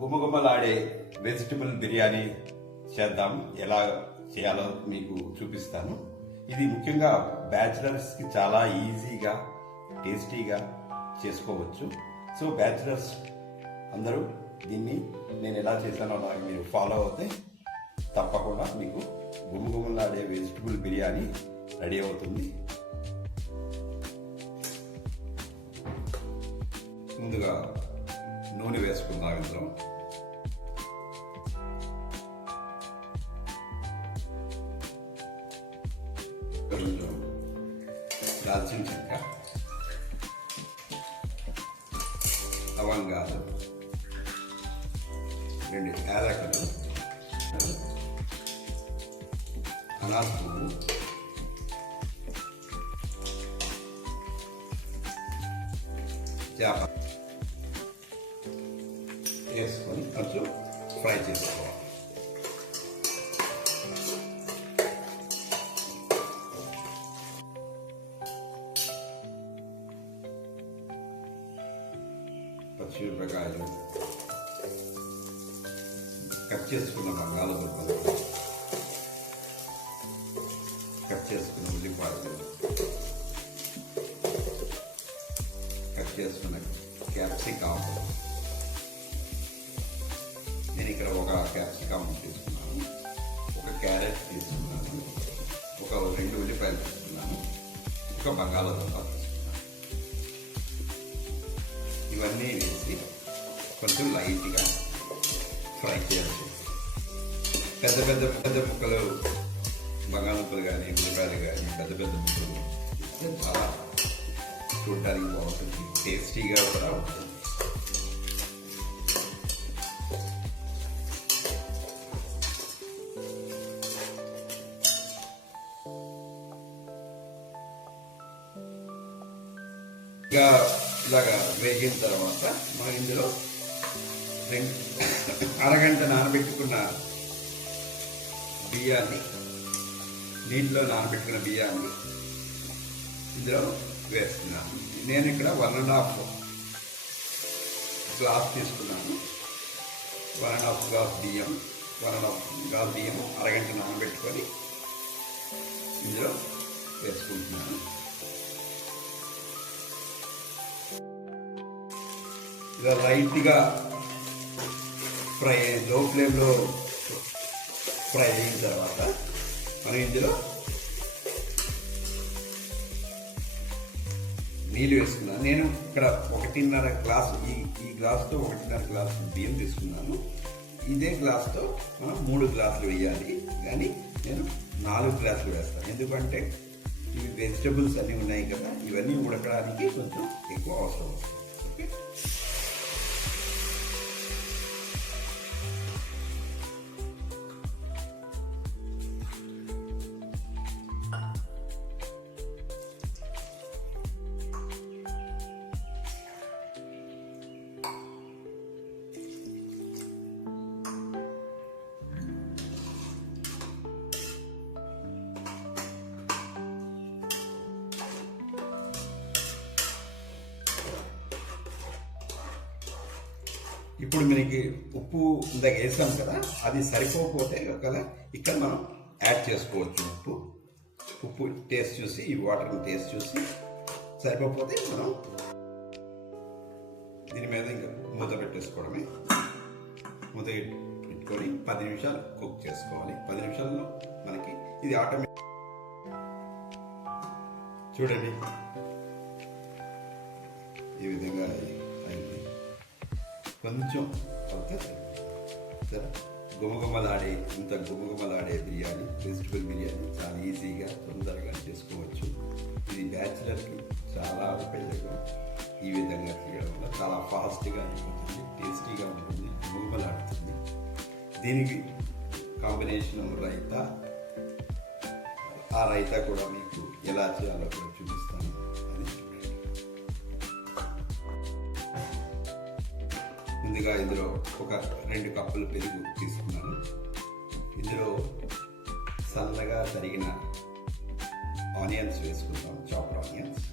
గుమగుమలాడే వెజిటబుల్ బిర్యానీ చేద్దాం. ఎలా చేయాలో మీకు చూపిస్తాను. ఇది ముఖ్యంగా బ్యాచిలర్స్కి చాలా ఈజీగా టేస్టీగా చేసుకోవచ్చు. సో బ్యాచిలర్స్ అందరూ దీన్ని నేను ఎలా చేశానో నాకు మీరు ఫాలో అవుతే తప్పకుండా మీకు గుమగుమలాడే వెజిటబుల్ బిర్యానీ రెడీ అవుతుంది. ముందుగా నూనె వేసుకుందాం. ఇందులో కొంచెం దాల్చిన చెక్క, లవంగాలు, 2 యాలకులు, అనాస పువ్వు, చేప వేసుకొని కొంచెం ఫ్రై చేసుకోవాలి. పచ్చిమిరపకాయలు, కట్ చేసుకున్న బంగాళదుంపలు, కట్ చేసుకున్న ఉల్లిపాయలు, కట్ చేసుకున్న క్యాప్సికమ్. నేను ఇక్కడ ఒక క్యాప్సికమ్ తీసుకున్నాను, ఒక క్యారెట్ తీసుకున్నాను, ఒక 2 ఉల్లిపాయలు తీసుకున్నాను, ఒక బంగాళదుంప తీసుకున్నాను. ఇవన్నీ వేసి కొంచెం లైట్గా ఫ్రై చేయాలి. పెద్ద పెద్ద పెద్ద ముక్కలు బంగాళదుంపలు కానీ ఉల్లిపాయలు కానీ పెద్ద పెద్ద ముక్కలు ఇస్తే చాలా చూడడానికి బాగుంటుంది, టేస్టీగా కూడా ఉంటుంది. ఇలాగా వేగిన తర్వాత మనం ఇందులో అరగంట నానబెట్టుకున్న బియ్యాన్ని, నీటిలో నానబెట్టుకున్న బియ్యాన్ని ఇందులో వేస్తున్నాను. నేను ఇక్కడ 1.5 గ్లాస్ తీసుకున్నాను. 1.5 గ్లాస్ బియ్యం, 1.5 గ్లాస్ బియ్యం అరగంట నానబెట్టుకొని ఇందులో వేసుకుంటున్నాను. ఇలా లైట్గా ఫ్రై, లో ఫ్లేమ్లో ఫ్రై అయిన తర్వాత మనం ఇందులో నీళ్ళు వేసుకున్నాను. నేను ఇక్కడ 1.5 గ్లాసు, ఈ గ్లాస్తో 1.5 గ్లాసు బియ్యం తీసుకున్నాను. ఇదే గ్లాస్తో మనం 3 గ్లాసులు వేయాలి, కానీ నేను 4 గ్లాసులు వేస్తాను. ఎందుకంటే ఇవి వెజిటబుల్స్ అన్నీ ఉన్నాయి కదా, ఇవన్నీ ఉడకడానికి కొంచెం ఎక్కువ అవసరం వస్తుంది. ఓకే, ఇప్పుడు మనకి ఉప్పు ఇందాక వేసాం కదా, అది సరిపోకపోతే ఒకవేళ ఇక్కడ మనం యాడ్ చేసుకోవచ్చు. ఉప్పు టేస్ట్ చూసి, ఈ వాటర్ని టేస్ట్ చూసి సరిపోతే మనం దీని మీద ఇంకా మూత పెట్టేసుకోవడమే. మూత పెట్టుకొని 10 నిమిషాలు కుక్ చేసుకోవాలి. 10 నిమిషాల్లో మనకి ఇది ఆటోమేటిక్. చూడండి ఈ విధంగా అయింది. కొంచెం గుమగుమలాడే, ఇంత గుమగుమలాడే బిర్యానీ, వెజిటబుల్ బిర్యానీ చాలా ఈజీగా తొందరగా చేసుకోవచ్చు. ఇది బ్యాచిలర్కి చాలా ఉపయోగం. ఈ విధంగా చేయడం వల్ల చాలా ఫాస్ట్గా అయిపోతుంది, టేస్టీగా ఉంటుంది, గుమగుమలాడుతుంది. దీనికి కాంబినేషన్ రైతా. ఆ రైతా కూడా మీకు ఎలా చేయాలో కూడా చూపిస్తాను. అది చూడండి. ముందుగా ఇందులో ఒక 2 కప్పులు పెరుగు తీసుకున్నాను. ఇందులో సన్నగా తరిగిన ఆనియన్స్ వేసుకుందాం, చాప్డ్ ఆనియన్స్.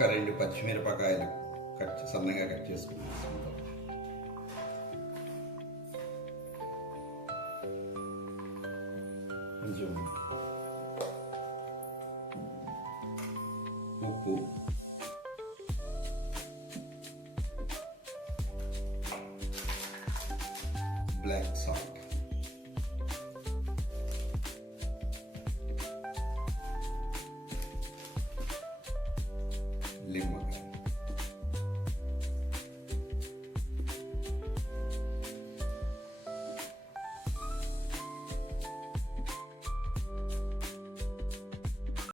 ఒక 2 పచ్చిమిరపకాయలు సన్నగా కట్ చేసుకుని తీసుకుంటాం. కొంచెం ఉప్పు, బ్లాక్ సాల్ట్, నిమ్మకాయ,